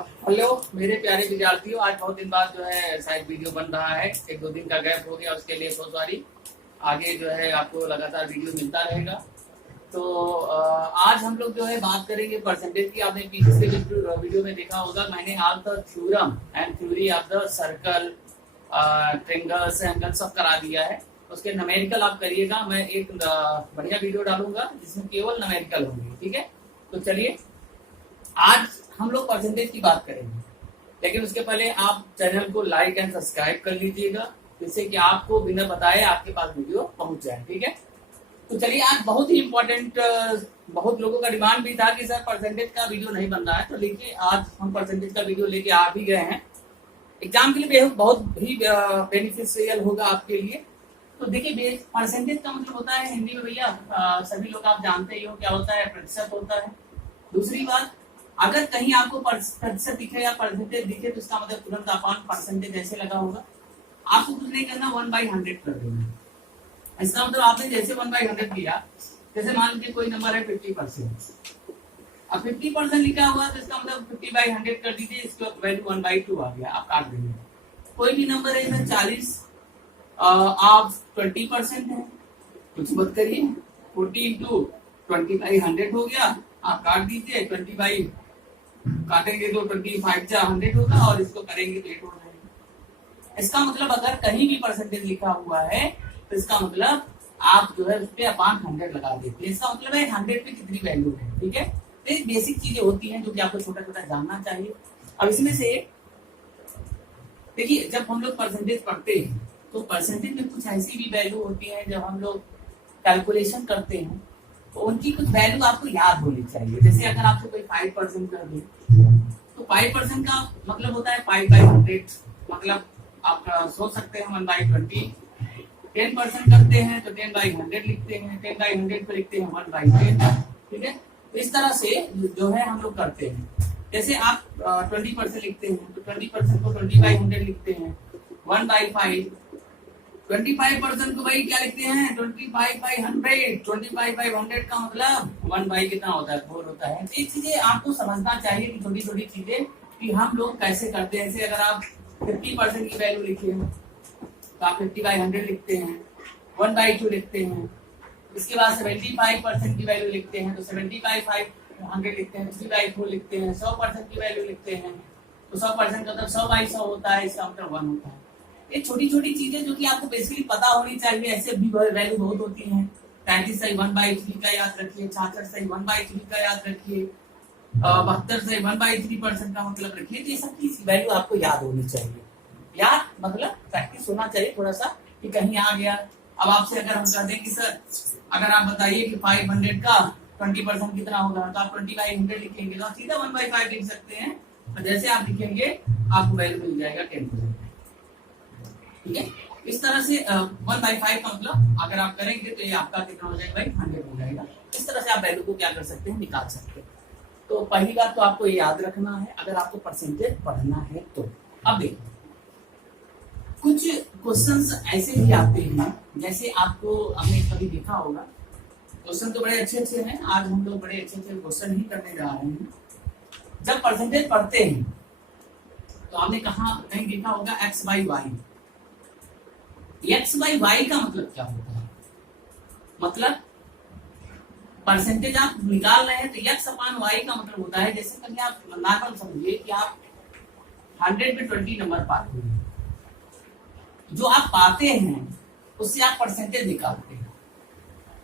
Hello मेरे प्यारे विद्यार्थियों, आज बहुत दिन बाद जो है शायद वीडियो बन रहा है। एक दो दिन का गैप हो गया, उसके लिए बहुत सारी आगे जो है आपको लगातार वीडियो मिलता रहेगा। तो आज हम लोग जो है बात करेंगे परसेंटेज की। आपने पीछे से वीडियो में देखा होगा, मैंने आज the theorem and theory of the circle, triangles, angle सब करा दिया है। उसके न्यूमेरिकल आप करिएगा। मैं एक बढ़िया वीडियो डालूंगा जिसमें केवल न्यूमेरिकल होंगे, ठीक है। तो चलिए आज हम लोग परसेंटेज की बात करेंगे, लेकिन उसके पहले आप चैनल को लाइक एंड सब्सक्राइब कर लीजिएगा, जिससे कि आपको बिना बताए आपके पास वीडियो पहुंच जाए, ठीक है। तो चलिए आज बहुत ही इंपॉर्टेंट, बहुत लोगों का डिमांड भी था कि सर परसेंटेज का वीडियो नहीं बन रहा है, तो देखिए आज हम परसेंटेज का वीडियो लेके आ भी गए हैं। एग्जाम के लिए बहुत ही बेनिफिशियल होगा आपके लिए। तो देखिए परसेंटेज का मतलब होता है हिंदी में भैया, सभी लोग आप जानते ही हो क्या होता है, प्रतिशत होता है। दूसरी बात, अगर कहीं आपको प्रतिशत दिखे या परसेंटेज दिखे तो इसका मतलब तुरंत अपन परसेंटेज ऐसे लगा होगा। आपको कुछ नहीं करना, 1/100 कर देना। इसका मतलब आपने जैसे 1/100 किया, जैसे मान लीजिए कोई नंबर है 50%, अब 50% लिखा हुआ तो इसका मतलब 50/100 कर दीजिए, इसका वैल्यू 1/2 आ गया, आप काट देंगे। कोई भी नंबर है इसमें 40, आप 20% है, कुछ मत करिए, 40 इंटू 20/100 हो गया, आप काट दीजिए। 20 काटेंगे तो 25/100 होगा, और इसको करेंगे तो 8 हो जाएगा। इसका मतलब अगर कहीं भी परसेंटेज लिखा हुआ है तो इसका मतलब आप जो है उस पर अपान 100 लगा देते हैं। इसका मतलब है 100 पे कितनी वैल्यू है, ठीक है। तो ये बेसिक चीजें होती हैं जो कि आपको छोटा छोटा जानना चाहिए। अब इसमें से देखिए, जब हम लोग परसेंटेज पढ़ते हैं तो परसेंटेज में कुछ ऐसी भी वैल्यू होती है, जब हम लोग कैलकुलेशन करते हैं तो उनकी कुछ वैल्यू आपको याद होनी चाहिए। जैसे अगर आपसे कोई 5% कर दे तो 5% का मतलब होता है 5/100, मतलब आप सोच सकते हैं 1/20। 10% करते हैं तो 10/100 लिखते हैं, 10/100 पे लिखते हैं 1/10, ठीक है। तो इस तरह से जो है हम लोग करते हैं। जैसे आप 20% लिखते हैं तो 20% को 20/100 लिखते हैं, 1/5। 25% को भाई क्या लिखते हैं, 25/100। 25/100 का मतलब 1 कितना होता है, 4 होता है। ये चीजें आपको समझना चाहिए कि छोटी छोटी चीजें कि हम लोग कैसे करते हैं। जैसे अगर आप 50% की वैल्यू लिखिए तो आप 50/100 लिखते हैं, 1/2 लिखते हैं। इसके बाद 75% की वैल्यू लिखते हैं तो 70/500 लिखते हैं, 3/4 लिखते हैं। 100% की वैल्यू लिखते हैं तो 100% का मतलब 100/100 होता है, इसका मतलब 1 होता है। ये छोटी छोटी चीजें जो कि आपको बेसिकली पता होनी चाहिए। ऐसे भी वैल्यू बहुत होती हैं। 35 सही 1/3 का याद रखिए, 66 सही 1/3 का याद रखिए, 72 सही 1/3% का मतलब रखिए। तो ये सब की वैल्यू आपको याद होनी चाहिए। याद मतलब प्रैक्टिस होना चाहिए थोड़ा सा कि कहीं आ गया। अब आपसे अगर हम कह दें कि सर अगर आप बताइए कि 500 का 20% कितना होगा, तो आप 20/100 लिखेंगे तो आप सीधा 1/5 लिख सकते हैं। और जैसे आप लिखेंगे आपको वैल्यू मिल जाएगा 10%, ठीक है। इस तरह से 1/5 का मतलब अगर आप करेंगे तो ये आपका कितना हो जाएगा भाई, 100 हो जाएगा। इस तरह से आप वैल्यू को क्या कर सकते हैं, निकाल सकते हैं। तो पहली बात तो आपको ये याद रखना है अगर आपको परसेंटेज पढ़ना है तो। अब देखो कुछ क्वेश्चंस ऐसे भी आते हैं, जैसे आपको हमने कभी देखा होगा, क्वेश्चन तो बड़े अच्छे अच्छे हैं। आज हम लोग बड़े अच्छे अच्छे क्वेश्चन ही करने जा रहे हैं। जब परसेंटेज पढ़ते हैं तो आपने कहा कहीं देखा होगा x/y। x/y का मतलब क्या होता है, मतलब परसेंटेज आप निकाल रहे हैं तो x/y का मतलब होता है, जैसे कभी आप नॉर्मल समझिए कि आप 100 में 20 नंबर पाते हैं, जो आप पाते हैं उससे आप परसेंटेज निकालते हैं।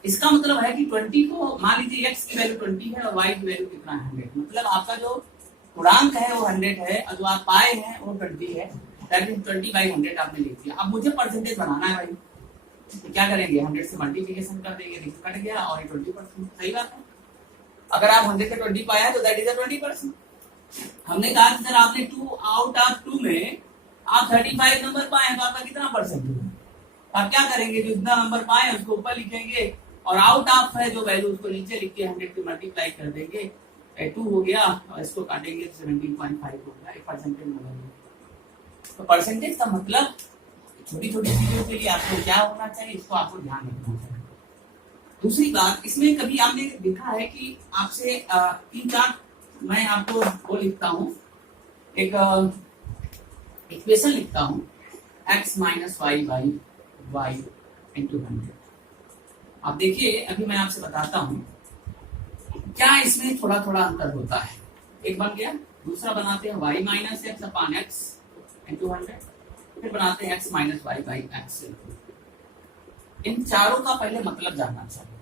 इसका मतलब है कि 20 को मान लीजिए x की वैल्यू 20 है और y की वैल्यू कितना है 100, मतलब आपका जो पूर्णांक है वो 100 है और जो आप पाए हैं वो 20 है। दैट मींस 20/100 आपने लिख दिया। अब मुझे परसेंटेज बनाना है भाई, तो क्या करेंगे, 100 से मल्टीप्लिकेशन कर देंगे, देखिए कट गया और ये 20%। सही बात है। अगर आप 100 से 20 पाया तो दैट इज 20%। हमने कहा कि सर आपने 2 आउट ऑफ 2 में आप 35 नंबर पाए तो आपका कितना परसेंट होगा। आप क्या करेंगे, जो इतना नंबर पाए उसको ऊपर लिखेंगे और आउट ऑफ है जो वैल्यू उसको नीचे लिख के 100 से मल्टीप्लाई कर देंगे, 2 हो गया और इसको काटेंगे तो 17.5 होगा, एक परसेंटेज मिलेगा। तो परसेंटेज का मतलब छोटी छोटी चीजों के लिए आपको क्या होना चाहिए, इसको आपको ध्यान रखना चाहिए। दूसरी बात, इसमें कभी आपने देखा है कि आपसे 3-4 मैं आपको वो लिखता हूँ एक इक्वेशन लिखता हूं, x minus Y by y into 100। अब देखिए अभी मैं आपसे बताता हूं क्या इसमें थोड़ा थोड़ा अंतर होता है। एक बन गया, दूसरा बनाते हैं y minus X upon X into 100, फिर बनाते हैं x minus Y by X. इन चारों का पहले मतलब जानना चाहिए,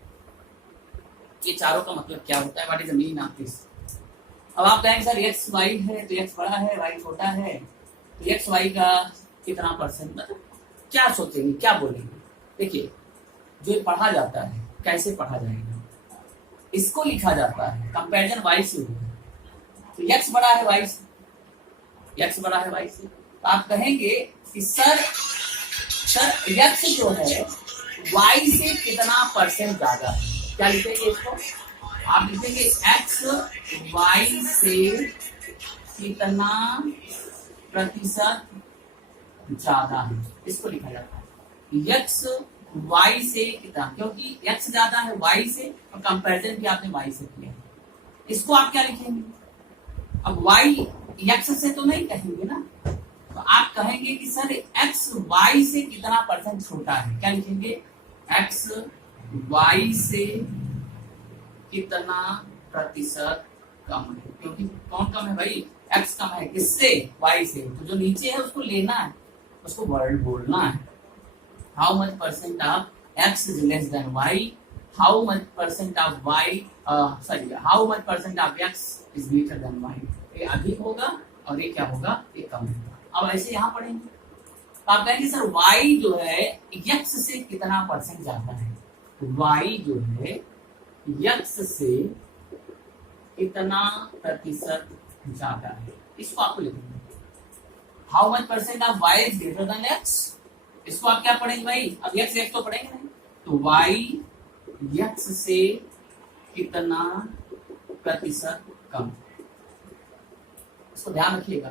ये चारों का मतलब क्या होता है, what is the meaning of this. अब आप कहेंगे सर x y है तो x बड़ा है y छोटा है, तो x y का कितना परसेंट, मतलब क्या सोचेंगे, क्या बोलेंगे। देखिए जो पढ़ा जाता है कैसे पढ़ा जाएगा, इसको लिखा जाता है कंपैरिजन y से होगा, तो x बड़ा है y से, x बड़ा है y से, तो आप कहेंगे कि सर x जो है y से कितना परसेंट ज्यादा है। क्या लिखेंगे इसको, आप लिखेंगे x y से कितना प्रतिशत ज्यादा है, इसको लिखा जाता है x y से कितना, क्योंकि x ज्यादा है y से और कंपैरिजन भी आपने y से किया है। इसको आप क्या लिखेंगे, अब y x से तो नहीं कहेंगे ना, तो आप कहेंगे कि सर x y से कितना परसेंट छोटा है। क्या लिखेंगे, x y से कितना प्रतिशत कम है, क्योंकि कौन कम है भाई, x कम है किससे, y से, तो जो नीचे है उसको लेना है, उसको वर्ड बोलना है। How much percent of x is less than y, how much percent of y, sorry how much percent of x is greater than y। ये अधिक होगा और ये क्या होगा, ये कम होगा। अब ऐसे यहाँ पढ़ेंगे तो आप कहेंगे सर y जो है x से कितना परसेंट ज्यादा है, y जो है x से कितना प्रतिशत ज्यादा है, इसको आपको लिखना है। How much percent of y is greater than x, इसको आप क्या पढ़ेंगे भाई, अब x तो पढ़ेंगे नहीं, तो y x से कितना प्रतिशत कम, इसको ध्यान रखिएगा।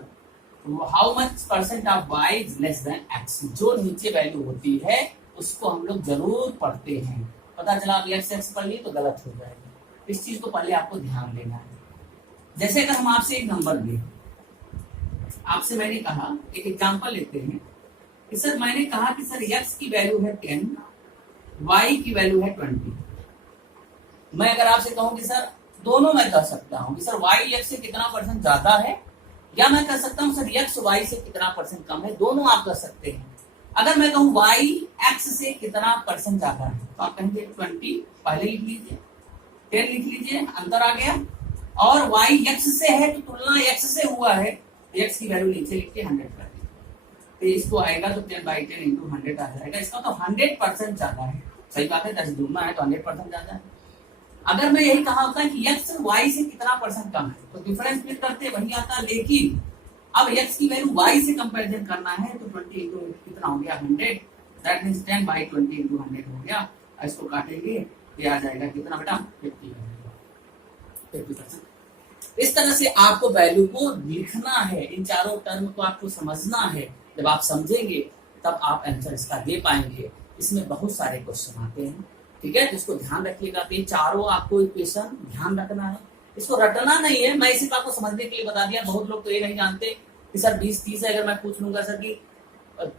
How much percent of y is less than x, जो नीचे वैल्यू होती है उसको हम लोग जरूर पढ़ते हैं। पता चला आप x पढ़ लिए तो गलत हो जाएगा, इस चीज को पहले आपको ध्यान देना है। जैसे अगर हम आपसे एक नंबर दें, आपसे मैंने कहा, एक एग्जांपल लेते हैं कि सर मैंने कहा कि सर x की वैल्यू है 10, y की वैल्यू है 20। मैं अगर आपसे कहूं कि सर दोनों मैं कह सकता हूं कि सर y x से कितना परसेंट ज्यादा है, या मैं कह सकता हूं सर x y से कितना परसेंट कम है, दोनों आप कर सकते हैं। अगर मैं कहूं y x से कितना परसेंट ज्यादा है, तो आप कहेंगे 20 पहले लिख लीजिए, 10 लिख लीजिए, अंतर आ गया। और y x से है तो तुलना x से हुआ है, x की वैल्यू नीचे लिख के 100 कर दीजिए, तो इसको आएगा तो 10/10 इंटू 100 आ जाएगा। इसका तो 100% ज्यादा है, सही बात है, 10 दूना है तो 100% ज्यादा है। अगर मैं यही कहा होता है कि x y से कितना परसेंट कम है, तो डिफरेंस फिर करते वही आता, लेकिन अब x की वैल्यू y से कंपैरिजन करना है तो 20 इंटू कितना हो गया 100, दैट मींस 10/20 इंटू 100 हो गया। इसको काटेंगे ये आ जाएगा कितना बेटा 50%। इस तरह से आपको वैल्यू को लिखना है, इन चारों टर्म को आपको समझना है। जब आप समझेंगे तब आप आंसर इसका दे पाएंगे। इसमें बहुत सारे क्वेश्चन आते हैं, ठीक है, तो इसको ध्यान रखिएगा। तो ये चारों आपको इक्वेशन ध्यान रखना है, इसको रटना नहीं है, मैं सिर्फ आपको समझने के लिए बता दिया। बहुत लोग तो ये नहीं जानते कि सर 20-30 है, अगर मैं पूछ लूंगा सर कि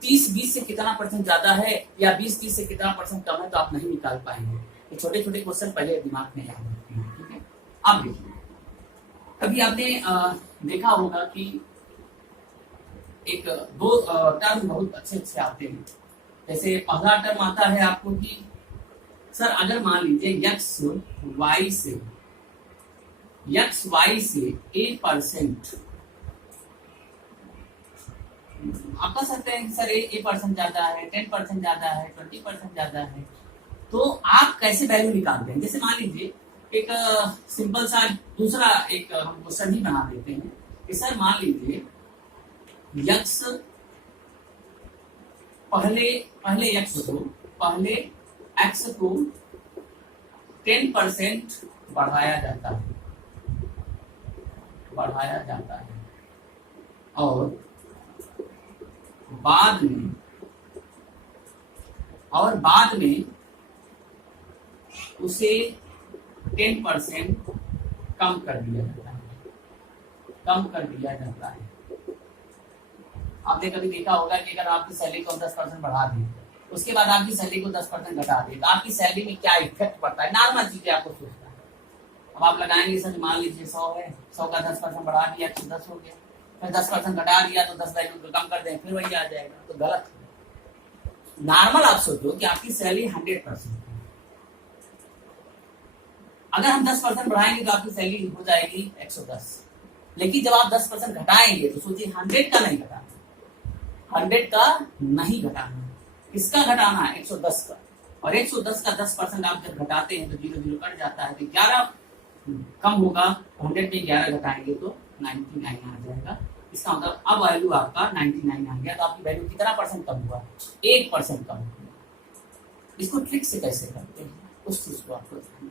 30-20 से कितना परसेंट ज्यादा है या 20-30 से कितना परसेंट कम है, तो आप नहीं निकाल पाएंगे। ये छोटे छोटे क्वेश्चन पहले दिमाग में याद रखते हैं, ठीक है। अब देखिए, अभी आपने देखा होगा कि एक दो टर्म बहुत अच्छे अच्छे आते हैं। जैसे पहला टर्म आता है आपको कि सर अगर मान लीजिए x y से 8%, आप कह सकते हैं कि सर 8% ज्यादा है, 10% ज्यादा है, 20% ज्यादा है, तो आप कैसे वैल्यू निकालते हैं। जैसे मान लीजिए एक सिंपल सा दूसरा एक हम क्वेश्चन ही बना देते हैं कि सर मान लीजिए x पहले x को 10% बढ़ाया जाता है और बाद में उसे 10% कम कर दिया जाता है। आपने कभी देखा होगा कि अगर आपकी सैलरी को 10% बढ़ा दें, उसके बाद आपकी सैलरी को 10% घटा दें, तो आपकी सैलरी में क्या इफेक्ट पड़ता है, नॉर्मल चीजें आपको सोचता है। अब आप लगाएंगे सर, मान लीजिए 100 है, 100 का 10% बढ़ा दिया तो 10 हो गया, फिर 10% घटा दिया तो 10 वैल्यू कम कर दें, फिर वही आ जाएगा, तो गलत है। नॉर्मल आप सोचो कि आपकी सैलरी 100% है, अगर हम 10% बढ़ाएंगे तो आपकी सैलरी हो जाएगी 110, लेकिन जब आप 10% घटाएंगे तो सोचिए 100 का नहीं घटाना, 100 का नहीं घटाना, किसका घटाना है, 110 का। और 110 का 10% आप जब घटाते हैं तो 0 0 कट जाता है, तो 11 कम होगा, 100 में 11 घटाएंगे तो 99 आ जाएगा। इसका मतलब अब वैल्यू आपका 99 आ गया, तो आपकी वैल्यू कितना परसेंट कम हुआ, 1% कम हुआ। इसको ट्रिक से कैसे करते हैं, उस चीज को आपको ध्यान देना।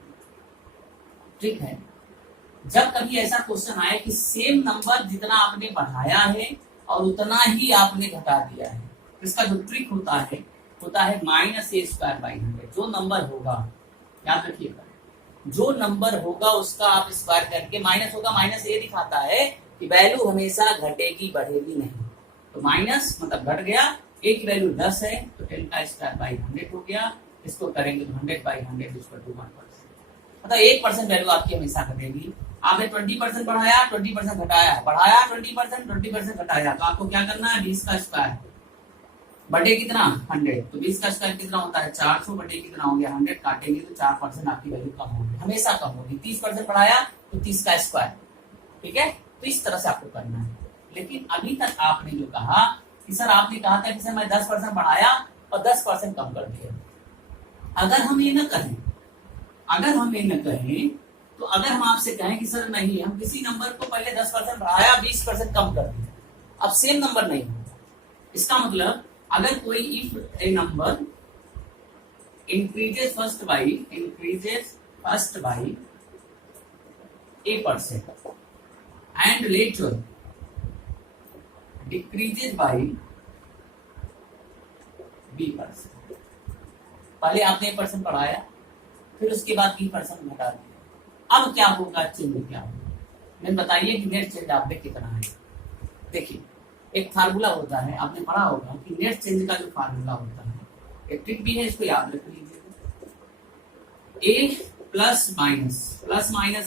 ट्रिक है, जब कभी ऐसा क्वेश्चन आए कि सेम नंबर जितना आपने बढ़ाया है और उतना ही आपने घटा दिया है, तो इसका जो ट्रिक होता है -a²/100। जो नंबर होगा, याद रखिएगा, जो नंबर होगा उसका आप स्क्वायर करके, माइनस होगा -a दिखाता है कि वैल्यू हमेशा घटेगी बढ़ेगी नहीं, तो माइनस मतलब घट गया, a की वैल्यू 10 है तो 10 का स्क्वायर बाई 100 हो गया, इसको करेंगे तो 100/100 इक्वल टू 1%, मतलब 1% वैल्यू आपकी हमेशा घटेगी। आपने 20% बढ़ाया, 20% घटाया, बढ़ाया 20% घटाया, तो आपको क्या करना है, 20 का स्क्वायर बटे कितना 100, तो 20 का स्क्वायर कितना होता है 400 बटे कितना हो गया 100, काटेंगे तो 4% आपकी वैल्यू कम होगी, हमेशा कम होगी। 30% बढ़ाया तो 30 का स्क्वायर, ठीक है, तो इस तरह से आपको करना है। लेकिन अभी तक आपने जो कहा कि सर, आपने कहा था कि सर मैं 10% बढ़ाया और 10% कम कर दिया, अगर हम ये न कहें, तो अगर हम आपसे कहें कि सर नहीं, हम किसी नंबर को पहले 10% बढ़ाया 20% कम कर दिया, अब सेम नंबर नहीं होगा, इसका मतलब अगर कोई if A number increases first by a% and later decreases by b%, पहले आपने a% बढ़ाया, फिर उसके बाद b% घटा दिया, अब क्या होगा, चेंज क्या होगा, मैंने बताइए कि नेट चेंज आप में कितना है। देखिए, एक फार्मूला होता है, आपने पढ़ा होगा कि नेट चेंज का जो फार्मूला होता है, एक ट्रिक भी है, इसको याद रख लीजिए। a प्लस माइनस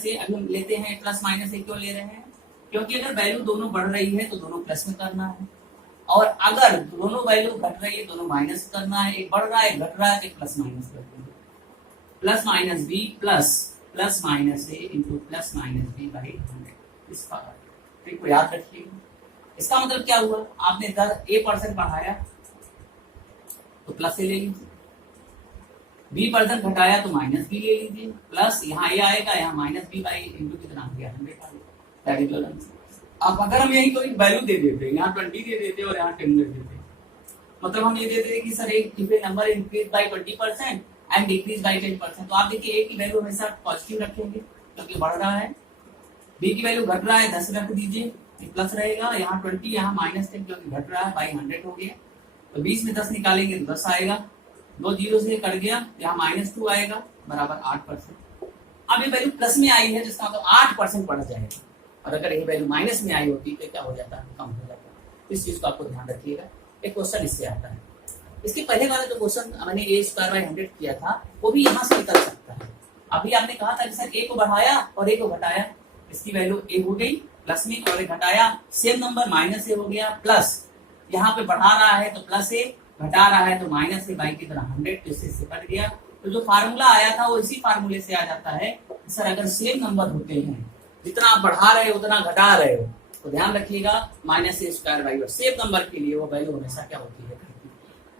ए, अभी हम लेते हैं प्लस माइनस ए, क्यों ले रहे हैं, क्योंकि अगर वैल्यू दोनों बढ़ रही है तो दोनों प्लस में करना है, और अगर दोनों वैल्यू घट रही है दोनों माइनस करना है, एक बढ़ रहा है घट रहा है तो प्लस माइनस करते हैं, plus minus B plus minus A into plus minus B by 100, इस ट्रिक को याद रखिएगा। इसका मतलब क्या हुआ, आपने 10% बढ़ाया तो प्लस ए ले लीजिए, b% घटाया तो माइनस बी ले लीजिए, प्लस यहाँ ए आएगा, यहाँ माइनस बी बाई इंटू कितना आ गया 100। अब अगर हम यही कोई वैल्यू दे देते, यहाँ 20 दे देते और यहाँ 10 दे देते, मतलब हम ये दे देते कि सर एक number increase by 20% and decrease by 10%, तो आप देखिए ए की वैल्यू हमेशा पॉजिटिव रखेंगे क्योंकि बढ़ रहा है, बी की वैल्यू घट रहा है 10 रख दीजिए, प्लस रहेगा, यहाँ 20 यहाँ -10 क्योंकि घट रहा है बाई 100 हो गया, तो 20 में 10 निकालेंगे तो 10 आएगा, 2 जीरो से कट गया, यहाँ -2 आएगा बराबर 8%। अब ये वैल्यू प्लस में आई है जिसका मतलब 8% बढ़ जाएगा, और अगर ये वैल्यू माइनस में आई होती तो क्या हो जाता, कम हो जाता। इस चीज को आपको ध्यान रखिएगा। एक क्वेश्चन इससे आता है, इसके पहले वाला जो क्वेश्चन मैंने a² किया था वो भी यहाँ से निकल सकता है। अभी आपने कहा था कि सर a को बढ़ाया और a को घटाया, इसकी वैल्यू a हो गई प्लस में, और घटाया सेम नंबर -a हो गया, प्लस यहाँ पे बढ़ा रहा है तो प्लस a, घटा रहा है तो -a बाई की तरह 100, तो इससे कट गया। तो जो फार्मूला आया था वो इसी फार्मूले से आ जाता है। सर अगर सेम नंबर होते हैं, जितना आप बढ़ा रहे हो उतना घटा रहे हो, तो ध्यान रखिएगा -a²/, सेम नंबर के लिए वो वैल्यू हमेशा क्या होती है,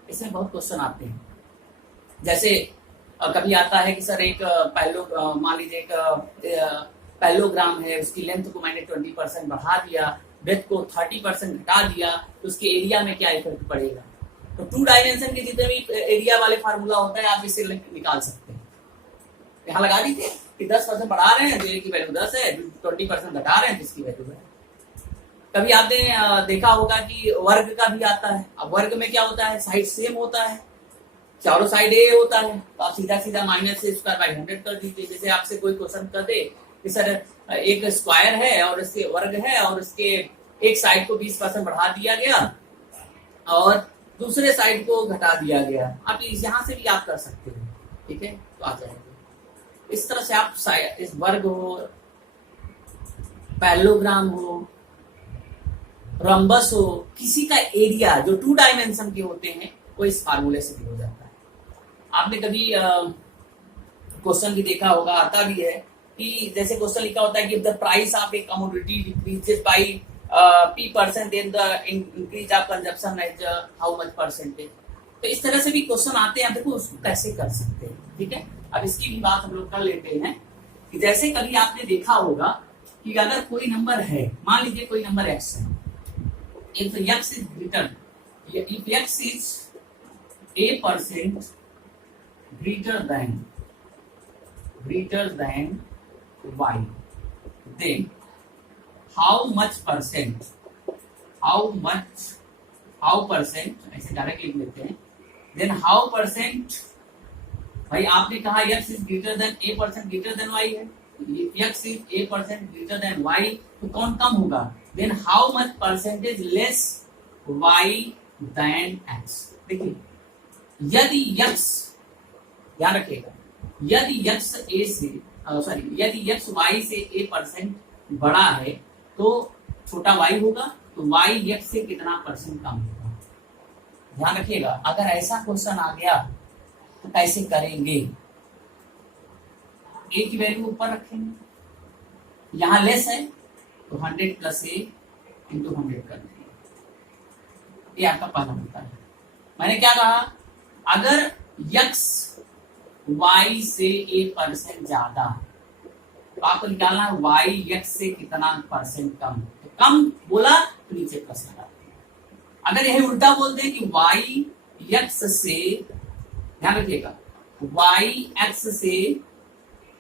इसमें बहुत क्वेश्चन आते हैं। जैसे कभी आता है कि सर एक मान लीजिए एक पैलोग्राम है, उसकी लेंथ को मैंने 20% बढ़ा दिया, ब्रेथ को 30% घटा दिया, तो उसके एरिया में क्या इफेक्ट पड़ेगा। तो 2 डायमेंशन के जितने भी एरिया वाले फार्मूला होता है आप इसे निकाल सकते हैं। यहाँ लगा दीजिए कि 10% बढ़ा रहे हैं तो ए की वैल्यू 10 है, 20% घटा रहे हैं जिसकी वैल्यू है। कभी आपने देखा होगा कि वर्ग का भी आता है। अब वर्ग में क्या होता है, साइड सेम होता है, चारों साइड ए होता है, तो आप सीधा -a² कर दीजिए। जैसे आपसे कोई क्वेश्चन कर दे कि सर एक स्क्वायर है और इसके वर्ग है और इसके एक साइड को 20% बढ़ा दिया गया और दूसरे साइड को घटा दिया गया। आप यहाँ से भी आप कर सकते हो, ठीक है, तो आ जाएगा। इस तरह से आप इस वर्ग हो, पैरेललोग्राम हो, रंबस हो, किसी का एरिया जो 2 डायमेंशन के होते हैं वो इस फार्मूले से भी हो जाता है। आपने कभी क्वेश्चन भी देखा होगा, आता भी है कि जैसे क्वेश्चन लिखा होता है कि the price of A commodity decreases by P% then the increase of consumption is how much percentage। तो इस तरह से भी क्वेश्चन आते हैं, देखो उसको कैसे कर सकते हैं, ठीक है। अब इसकी भी बात हम लोग कर लेते हैं कि जैसे कभी आपने देखा होगा कि अगर कोई नंबर है, मान लीजिए कोई नंबर x है, if x is a% greater than y, then how percent ऐसे डायरेक्ट लिख लेते हैं, देन how percent, भाई आपने कहा x is greater than a% greater than y है, x is a% greater than y, तो कौन कम होगा, then how much percentage less y than x। देखिए यदि x, ध्यान रखिएगा, यदि x y से a% बड़ा है तो छोटा y होगा, तो y x से कितना % कम होगा। ध्यान रखिएगा, अगर ऐसा क्वेश्चन आ गया तो कैसे करेंगे, a की वैल्यू ऊपर रखेंगे, यहां लेस है तो 100 + a × 100 कर देंगे, ये आपका पहला होता है। मैंने क्या कहा, अगर x y से a% ज्यादा, तो आपको निकालना है y x से कितना % कम, तो कम बोला तो नीचे प्लस लगाते हैं। अगर यही उल्टा बोलते हैं कि y x से, ध्यान रखिएगा, y x से,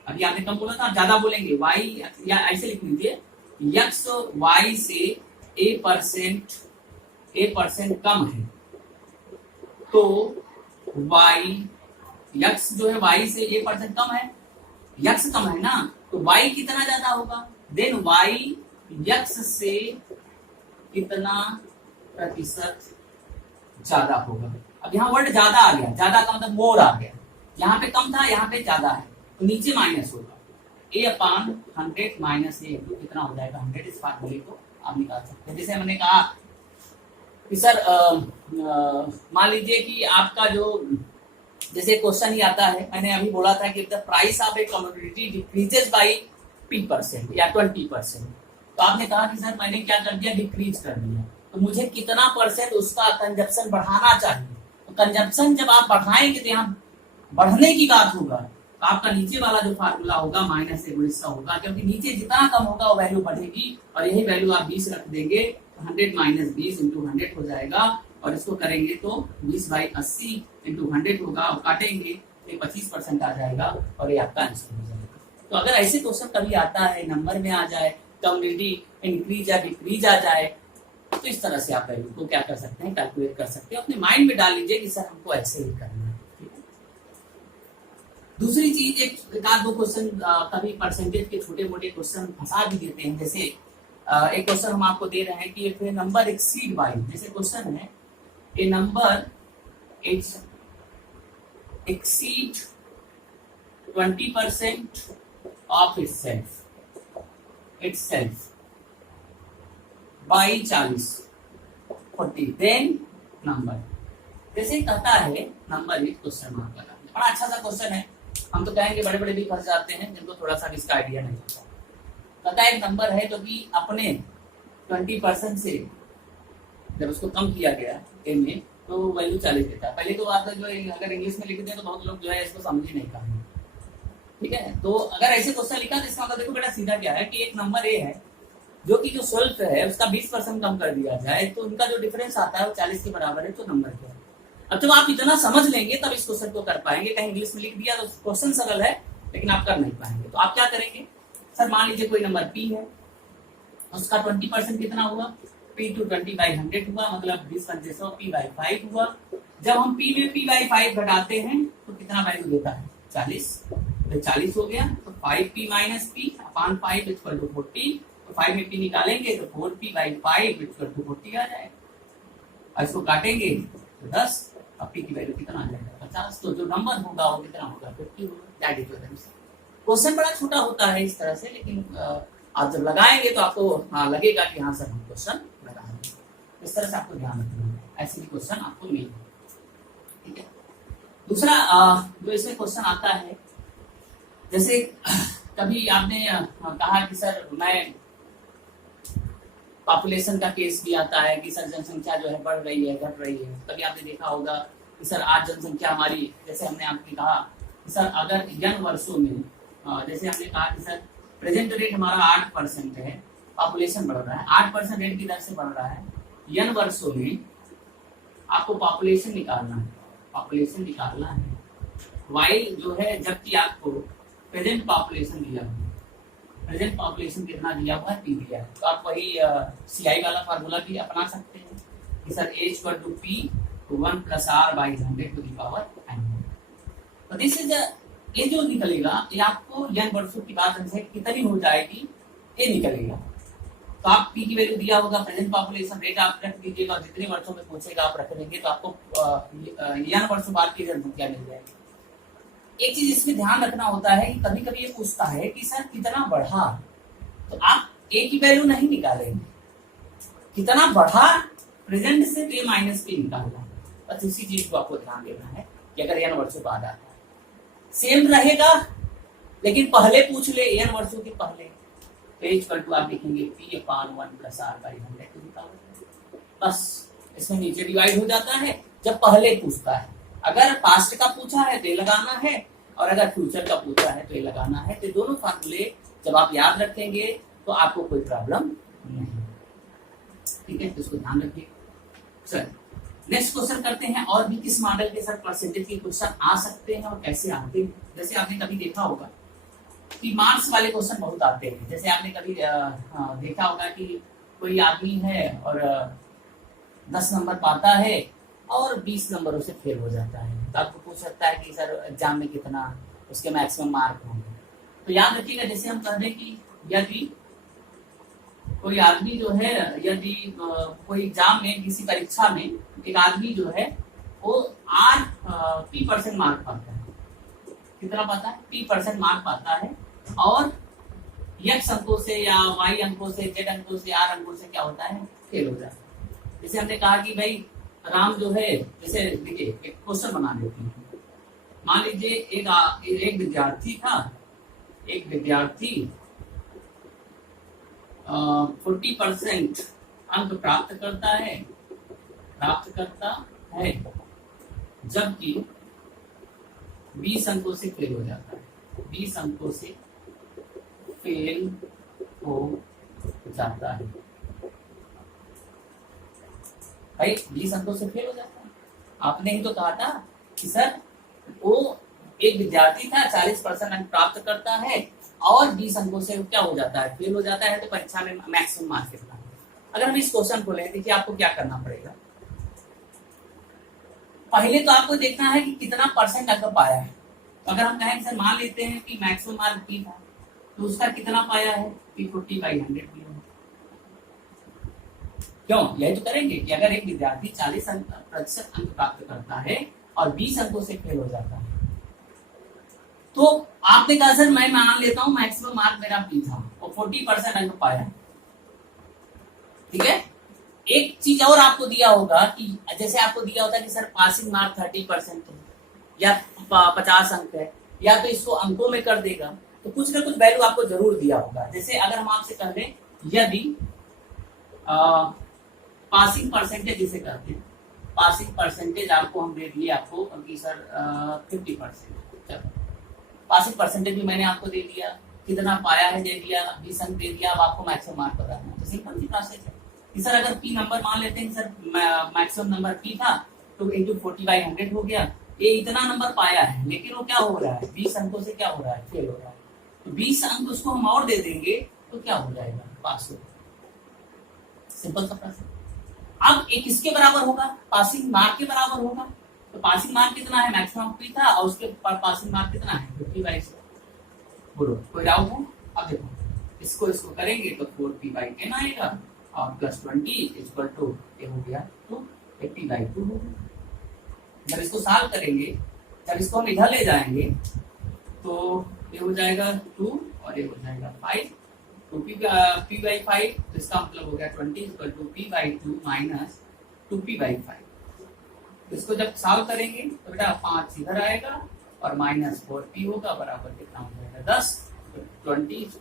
अभी आपने कम बोला था, आप ज्यादा बोलेंगे, y या ऐसे लिख लीजिए, x y से a% कम है, तो y x जो है y से a% कम है, x कम है ना, तो y कितना ज्यादा होगा, देन y x से कितना % ज्यादा होगा। अब यहाँ वर्ड ज्यादा आ गया, ज्यादा का मतलब मोर आ गया, यहाँ पे कम था, यहाँ पे ज्यादा है, तो नीचे माइनस होगा, a/100 माइनस a कितना हो जाएगा 100। इस फार्मूले को आप निकाल सकते हैं। जैसे मैंने कहा कि सर मान लीजिए कि आपका जो जैसे क्वेश्चन ही आता है, मैंने अभी बोला था कि the price of A commodity decreases by P% या 20%, तो आपने कहा कि सर मैंने क्या कर दिया, डिक्रीज कर दिया, तो मुझे कितना % उसका कंजप्शन बढ़ाना चाहिए। तो कंजप्शन जब आप बढ़ाएंगे तो यहाँ बढ़ने की बात होगा, तो आपका नीचे वाला जो फार्मूला होगा -1 गुणित होगा, क्योंकि नीचे जितना कम होगा वो वैल्यू बढ़ेगी, और यही वैल्यू आप 20 रख देंगे, 100 - 20 × 100 हो जाएगा, और इसको करेंगे तो 20/80 × 100 होगा, और काटेंगे तो 25% आ जाएगा, और ये आपका आंसर हो जाएगा। तो अगर ऐसे क्वेश्चन कभी आता है, नंबर में आ जाए, कम्युनिटी इंक्रीज या डिक्रीज आ जाए, तो इस तरह से आप वैल्यू को क्या कर सकते हैं, कैलकुलेट कर सकते हैं। अपने माइंड में डाल लीजिए कि सर हमको ऐसे ही करना है। दूसरी चीज, एक आध दो क्वेश्चन कभी परसेंटेज के छोटे मोटे क्वेश्चन फंसा भी देते हैं। जैसे एक क्वेश्चन हम आपको दे रहे हैं कि एक नंबर एक्सीड बाय, जैसे क्वेश्चन है a number exceed 20% of itself by 40 then number, जैसे कहता है नंबर विद क्वेश्चन मार्क लगा। बड़ा अच्छा सा क्वेश्चन है, हम तो कहेंगे बड़े बड़े भी फंस जाते हैं जिनको थोड़ा सा इसका आइडिया नहीं होता। कहता है एक नंबर है जो कि अपने 20% से जब उसको कम किया गया ए में, तो वैल्यू 40 देता है। पहले तो आप जो अगर इंग्लिश में लिख दें तो बहुत लोग जो है इसको समझ ही नहीं पाएंगे, ठीक है। तो अगर ऐसे क्वेश्चन लिखा तो इसका मतलब देखो बेटा सीधा क्या है कि एक नंबर ए है जो कि जो 12 है उसका 20% कम कर दिया जाए, तो उनका जो डिफरेंस आता है वो 40 के बराबर है, तो नंबर क्या है। अब जब आप इतना समझ लेंगे तब इस क्वेश्चन को कर पाएंगे। कहीं इंग्लिश में लिख दिया तो क्वेश्चन सरल है लेकिन आप कर नहीं पाएंगे। तो आप क्या करेंगे, सर मान लीजिए कोई नंबर P है, उसका 20% कितना हुआ, P/20/100 हुआ, मतलब 20 100 P/5 हुआ। जब हम P में P/5 घटाते हैं तो कितना वैल्यू देता है, 40, तो 40 हो गया। तो 5P - P/5 = 40, तो 5 में P निकालेंगे तो 4P/5 = 40 आ जाएगा। और इसको काटेंगे तो 10, अब पी की वैल्यू कितना आ जाएगा 50, तो जो नंबर होगा वो कितना होगा 50 होगा। That is your answer. Question बड़ा छोटा होता है इस तरह से, लेकिन आप जब लगाएंगे तो आपको लगेगा कि हाँ सर हम क्वेश्चन लगा रहे हैं। इस तरह से आपको ध्यान रखना है, ऐसे भी क्वेश्चन आपको मिलेगा, ठीक है। दूसरा जो इसमें क्वेश्चन आता है, जैसे कभी आपने कहा कि सर मैं पॉपुलेशन का केस भी आता है कि सर जनसंख्या जो है बढ़ रही है घट रही है। कभी आपने देखा होगा कि सर आज जनसंख्या हमारी, जैसे हमने आपने कहा कि सर अगर n वर्षों में, जैसे हमने कहा कि सर प्रेजेंट रेट हमारा 8% है, पॉपुलेशन बढ़ रहा है 8% रेट की दर से बढ़ रहा है, n वर्षों में आपको पॉपुलेशन निकालना है, पॉपुलेशन निकालना है वाइल जो है, जबकि आपको प्रेजेंट पॉपुलेशन दिया हुआ है, प्रेजेंट पॉपुलेशन कितना दिया हुआ है, पी दिया है। तो आप वही सीआई वाला फार्मूला भी अपना सकते हैं कि sir A equal to P 1 + r/100⁴ तो दिस इज ये जो निकलेगा ये आपको n वर्षों की बात से कितनी हो जाएगी ये निकलेगा। तो आप पी की वैल्यू दिया होगा, प्रेजेंट पॉपुलेशन रेट आप रख दीजिएगा और जितने वर्षों में पूछेगा आप रख देंगे तो आपको n वर्षों बाद की जनसंख्या मिल जाएगी। एक चीज इसमें ध्यान रखना होता है कि कभी कभी ये पूछता है कि सर कितना बढ़ा, तो आप ए की वैल्यू नहीं निकालेंगे, कितना बढ़ा प्रेजेंट से ए माइनस पी निकालना, बस इसी चीज को आपको ध्यान देना है कि अगर n वर्षों बाद आता है सेम रहेगा, लेकिन पहले पूछ ले n वर्षों के पहले, तो इक्वल टू आप लिखेंगे p/1 + r/100⁴ बस इसमें नीचे डिवाइड हो जाता है जब पहले पूछता है। अगर पास्ट का पूछा है तो ये लगाना है, और अगर फ्यूचर का पूछा है तो ये लगाना है। तो दोनों फार्मूले जब आप याद रखेंगे तो आपको कोई प्रॉब्लम नहीं, ठीक है। तो इसको ध्यान रखिए। सर नेक्स्ट क्वेश्चन करते हैं, और भी किस मॉडल के सर परसेंटेज के क्वेश्चन आ सकते हैं और कैसे आते हैं। जैसे आपने कभी देखा होगा कि मार्क्स वाले क्वेश्चन बहुत आते हैं। जैसे आपने कभी देखा होगा कि कोई आदमी है और 10 नंबर पाता है और 20 नंबरों से फेल हो जाता है, तो आपको पूछ सकता है कि सर एग्जाम में कितना उसके मैक्सिमम मार्क होंगे। तो याद रखिएगा, जैसे हम कह दें कि यदि कोई आदमी जो है, यदि कोई एग्जाम में किसी परीक्षा में एक आदमी जो है वो P% मार्क पाता है, कितना पाता है P% मार्क पाता है, और X अंकों से या Y अंकों से Z अंकों से R अंकों से क्या होता है फेल हो जाता है। जैसे हमने कहा कि भाई राम जो है, जैसे देखिए एक क्वेश्चन बना देते हैं। मान लीजिए एक विद्यार्थी था, एक विद्यार्थी 40% अंक प्राप्त करता है जबकि 20 अंकों से फेल हो जाता है, 20 अंकों से फेल हो जाता है। भाई 20 अंकों से फेल हो जाता है, आपने ही तो कहा था कि सर वो एक विद्यार्थी था 40% अंक प्राप्त करता है और 20 अंकों से क्या हो जाता है फेल हो जाता है, तो परीक्षा में मैक्सिमम मार्क्स कितना है। अगर हम इस क्वेश्चन को लें, देखिए आपको क्या करना पड़ेगा। पहले तो आपको देखना है कि कितना परसेंट अंक पाया है। तो अगर हम कहें सर मान लेते हैं कि मैक्सिमम मार्क P था, तो उसका कितना पाया है P 40/100 किया। क्यों, यही तो करेंगे कि अगर एक विद्यार्थी 40% अंक प्राप्त करता है और 20 अंकों से फेल हो जाता है, तो आपने कहा सर मैं मान लेता हूं मैक्सिमम मार्क मेरा P था और 40% अंक पाया, ठीक है। एक चीज और आपको दिया होगा कि जैसे आपको दिया होता है कि सर पासिंग मार्क 30% है या 50 अंक है, या तो इसको अंकों में कर देगा, तो कुछ ना कुछ वैल्यू आपको जरूर दिया होगा। जैसे अगर हम आपसे कह दें यदि पासिंग परसेंटेज जिसे कहते हैं, पासिंग परसेंटेज आपको हम दे दिए आपको कि सर 50%, पासिंग परसेंटेज भी मैंने आपको दे दिया, कितना पाया है दे दिया, 20 अंक दे दिया, अब आपको मैक्सिमम मार्क बताना है। तो सिंपल सी प्रोसेस है कि सर अगर P नंबर मान लेते हैं सर मैक्सिमम नंबर P था तो इंटू 40/100 हो गया। ये इतना नंबर पाया है, लेकिन वो क्या हो रहा है 20 अंकों से क्या हो रहा है फेल हो रहा है, तो 20 अंक उसको हम और दे देंगे तो क्या हो जाएगा पास हो जाएगा। सिंपल सा प्रोसेस। अब एक किसके बराबर होगा, पासिंग मार्क के बराबर होगा। तो पासिंग मार्क कितना है, मैक्सिमम P था और उसके पासिंग मार्क कितना है 50/100। बोलो कोई डाउट है। अब देखो इसको करेंगे तो 4P/10 आएगा और +20 = ये हो गया तो 80/2 होगा। जब इसको सॉल्व करेंगे, जब इसको हम इधर ले जाएंगे तो ये हो जाएगा 2 और ये हो जाएगा 5, तो p/5, तो इसका मतलब हो गया 20 = p/2 माइनस 2p/5। तो इसको जब सॉल्व करेंगे तो बेटा 5 इधर आएगा और माइनस 4p होगा, बराबर कितना हो जाएगा 10। तो 20 =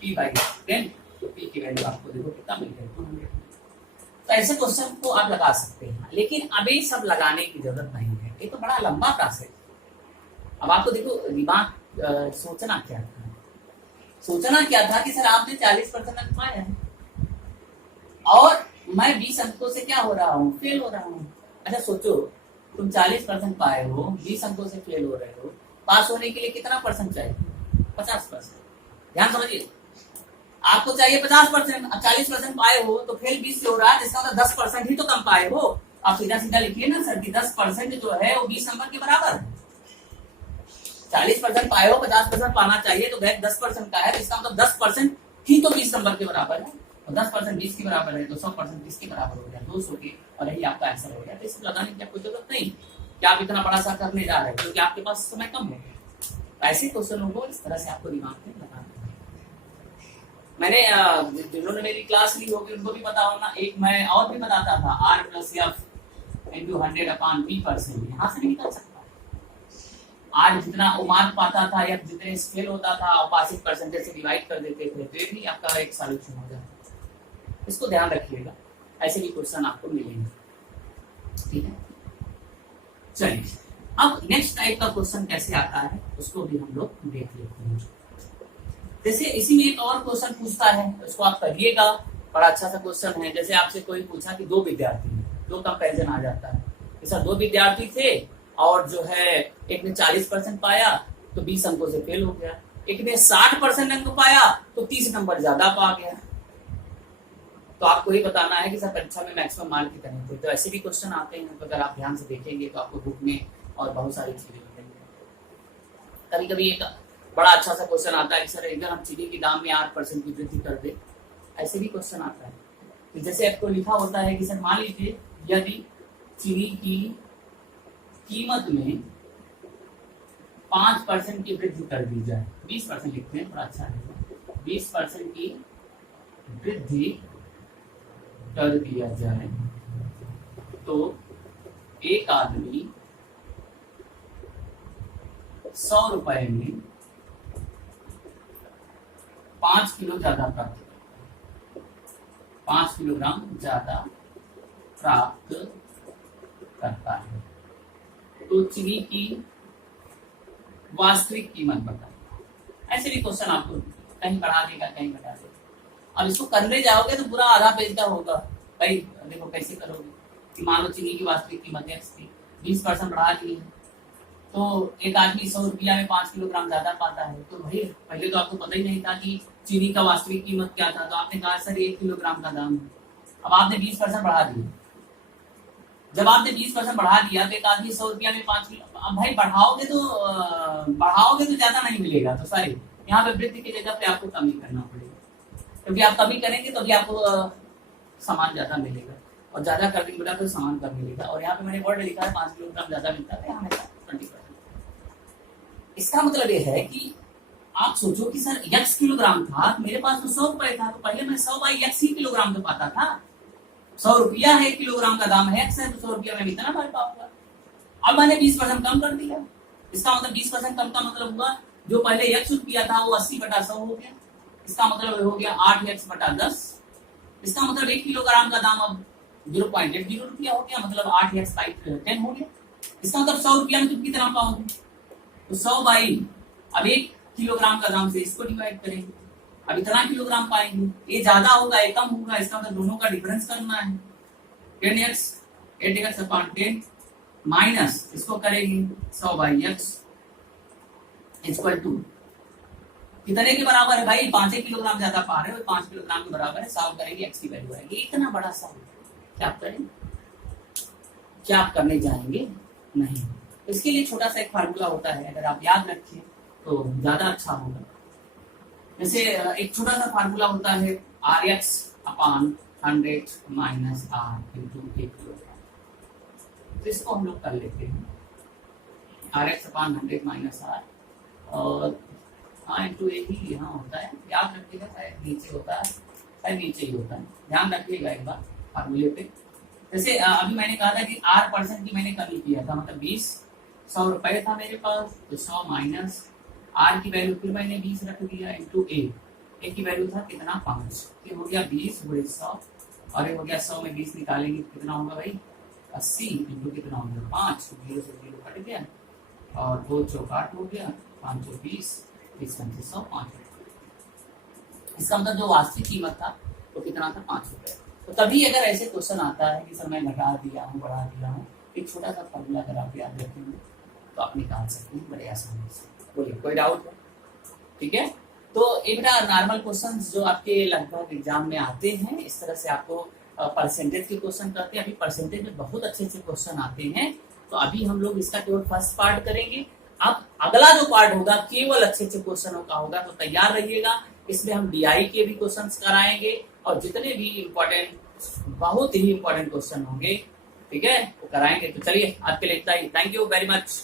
p/10, तो p की वैल्यू आपको देखो कितना मिल गया 200। तो ऐसे क्वेश्चन को आप लगा सकते हैं, लेकिन अभी सब लगाने की जरूरत नहीं है, ये तो बड़ा लंबा प्रोसेस। अब आपको देखो दिमाग सोचना क्या था कि सर आपने 40% अंक पाया है और मैं 20 अंकों से क्या हो रहा हूँ, फेल हो रहा हूँ। अच्छा सोचो, तुम 40% पाए हो, 20 अंकों से फेल हो रहे हो, पास होने के लिए कितना परसेंट चाहिए? 50%। ध्यान समझिए, आपको चाहिए 50%, 40% पाए हो तो फेल 20 से हो रहा है, इसका मतलब 10% ही तो कम पाए हो। आप सीधा सीधा लिखिए ना सर कि 10% जो है वो 20 नंबर के बराबर है। 40% पाए हो, 50% पाना चाहिए, तो गैप 10% का है, तो इसका मतलब 10% ही तो 20 नंबर के बराबर है, और 10% 20 के बराबर है, तो 100% 20 के बराबर हो गया, 200 के, और यही आपका आंसर हो गया। तो इसको लगाने की आपको जरूरत नहीं कि आप इतना बड़ा सा करने जा रहे हैं, क्योंकि आपके पास समय कम है। ऐसे क्वेश्चनों को इस तरह से आपको दिमाग में लगाना है। मैंने जिन्होंने मेरी क्लास ली होगी उनको भी पता होना, एक मैं और भी बताता था, R+F × 100/p%, यहाँ से भी निकल सकता है। आज जितना वो मार्क पाता था या जितने स्केल होता था, और पासिंग परसेंटेज से डिवाइड कर देते थे, तो ये भी आपका एक सॉल्यूशन हो जाता है। इसको ध्यान रखिएगा, ऐसे भी क्वेश्चन आपको मिलेंगे, ठीक है। चलिए, अब नेक्स्ट टाइप का क्वेश्चन कैसे आता है उसको भी हम लोग देख लेते हैं। जैसे इसी में एक और क्वेश्चन पूछता है, उसको आप करिएगा, बड़ा अच्छा सा क्वेश्चन है। जैसे आपसे कोई पूछा कि 2 विद्यार्थी हैं, 2 कंपैरिजन आ जाता है, जैसा 2 विद्यार्थी थे और जो है एक ने 40% पाया तो 20 अंकों से फेल हो गया, एक ने 60% अंक पाया तो 30 नंबर ज्यादा पा गया। तो आपको ये बताना है कि सर परीक्षा में मैक्सिमम मार्क कितने थे। तो ऐसे भी क्वेश्चन आते हैं, तो अगर आप ध्यान से देखेंगे तो आपको बुक में और बहुत सारी चीजें मिलेंगी। कभी कभी एक बड़ा अच्छा सा क्वेश्चन आता है कि सर अगर हम चीनी के दाम में 8% की वृद्धि कर दे, ऐसे भी क्वेश्चन आता है। तो जैसे आपको लिखा होता है कि सर मान लीजिए यदि चीनी की कीमत में 5% की वृद्धि कर दी जाए, 20% लिखते हैं थोड़ा अच्छा है, 20% की वृद्धि कर दिया जाए तो एक आदमी 100 रुपए में 5 किलो ज्यादा प्राप्त करता है, 5 किलोग्राम ज्यादा प्राप्त करता है। तो चीनी की वास्तविक कीमत बताइए। ऐसे भी क्वेश्चन आपको कहीं बढ़ा देगा, कहीं घटा देगा। अब इसको करने जाओगे तो पूरा आधा पेज का होगा। भाई देखो कैसे करोगे कि मान लो चीनी की वास्तविक कीमत x थी, 20% बढ़ा दी है, तो एक आदमी 100 रुपया में 5 किलोग्राम ज्यादा पाता है। तो भाई पहले तो आपको पता ही नहीं था कि चीनी का वास्तविक कीमत क्या था, तो आपने कहा सर 1 किलोग्राम का दाम है। अब आपने 20% बढ़ा दिया, जब आपने 20% बढ़ा दिया तो एक आदमी 100 रुपया में 5 किलो, अब भाई बढ़ाओगे तो ज्यादा नहीं मिलेगा, तो सॉरी यहाँ पे वृद्धि की जगह पे आपको कमी करना पड़ेगा, क्योंकि आप कमी करेंगे तो भी आपको सामान ज्यादा मिलेगा, और ज्यादा कर देंगे तो सामान कम मिलेगा। और यहाँ पे मैंने वर्ड लिखा है 5 किलोग्राम ज्यादा मिलता है, यहाँ 20%। इसका मतलब ये है कि आप सोचो कि सर x किलोग्राम था, मेरे पास तो 100 रुपए था, तो पहले मैं 100/x ही किलोग्राम तो पाता था। 100 रुपया है, 1 किलोग्राम का दाम है x है, तो 100 रुपया में इतना भर पाऊंगा। अब मैंने 20% कम कर दिया, इसका मतलब 20% कम का मतलब हुआ जो पहले x रुपया था वो 80/100 हो गया। इसका मतलब हो गया 8x/10। इसका मतलब 1 किलोग्राम का दाम अब 0.80 रुपया हो गया, मतलब 8x/10 हो गया। इसका मतलब 100 रुपया में तुम कितना पाओगे, तो 100 बाई अब 1 किलोग्राम का दाम से इसको डिवाइड करेंगे, अब इतना किलोग्राम पाएंगे। ये ज्यादा होगा, ये कम होगा, इसका मतलब दोनों का डिफरेंस करना है। 8x/10 माइनस इसको करेंगे 100/x इक्वल टू कितने के बराबर है भाई, 5 किलोग्राम ज्यादा पा रहे हो, 5 किलोग्राम के बराबर है। सॉल्व करेंगे x की वैल्यू आएगी। इतना बड़ा सॉल्व क्या आप करेंगे, क्या आप करने जाएंगे नहीं। इसके लिए छोटा सा एक फार्मूला होता है, अगर आप याद रखें तो ज्यादा अच्छा होगा। जैसे एक छोटा सा फार्मूला होता है Rx/100 - R × 1 किलोग्राम। तो इसको हम लोग कर लेते हैं RX/100 माइनस R और हाँ इंटू ए ही यहाँ होता है, याद रखिएगा, शायद नीचे होता है, शायद नीचे ही होता है, ध्यान रखिएगा एक बार फार्मूले पे। जैसे अभी मैंने कहा था कि R% की मैंने कमी किया था, मतलब 100 रुपए था मेरे पास, तो 100 माइनस R की वैल्यू फिर मैंने 20 रख दिया इंटू ए की वैल्यू था कितना 5, ये हो गया 20 गुणे 100 और ये हो गया 100 में 20 निकालेंगे कितना होगा भाई 80 इंटू कितना हो गया 5, 0 से 0 कट गया और 2 चौक 8 हो गया, 5 चौक 20, 100 5। इसका मतलब जो वास्तविक कीमत था वो कितना था 5 रुपए। तो तभी अगर ऐसे क्वेश्चन आता है कि सर मैं घटा दिया हूँ बढ़ा दिया हूँ, एक छोटा सा फॉर्मूला अगर आप याद रखेंगे तो आप निकाल सकते हैं बड़े आसानी से। बोलिए कोई डाउट है? ठीक है, तो ये बेटा नॉर्मल क्वेश्चंस जो आपके लगभग एग्जाम में आते हैं, इस तरह से आपको परसेंटेज के क्वेश्चन करते हैं। अभी परसेंटेज में बहुत अच्छे अच्छे क्वेश्चन आते हैं, तो अभी हम लोग इसका केवल फर्स्ट पार्ट करेंगे। अब अगला जो पार्ट होगा केवल अच्छे अच्छे क्वेश्चनों का होगा, तो तैयार रहिएगा। इसमें हम DI के भी क्वेश्चंस कराएंगे और जितने भी इम्पोर्टेंट, बहुत ही इम्पोर्टेंट क्वेश्चन होंगे, ठीक है, वो कराएंगे। तो चलिए आज के लिए इतना ही, थैंक यू वेरी मच।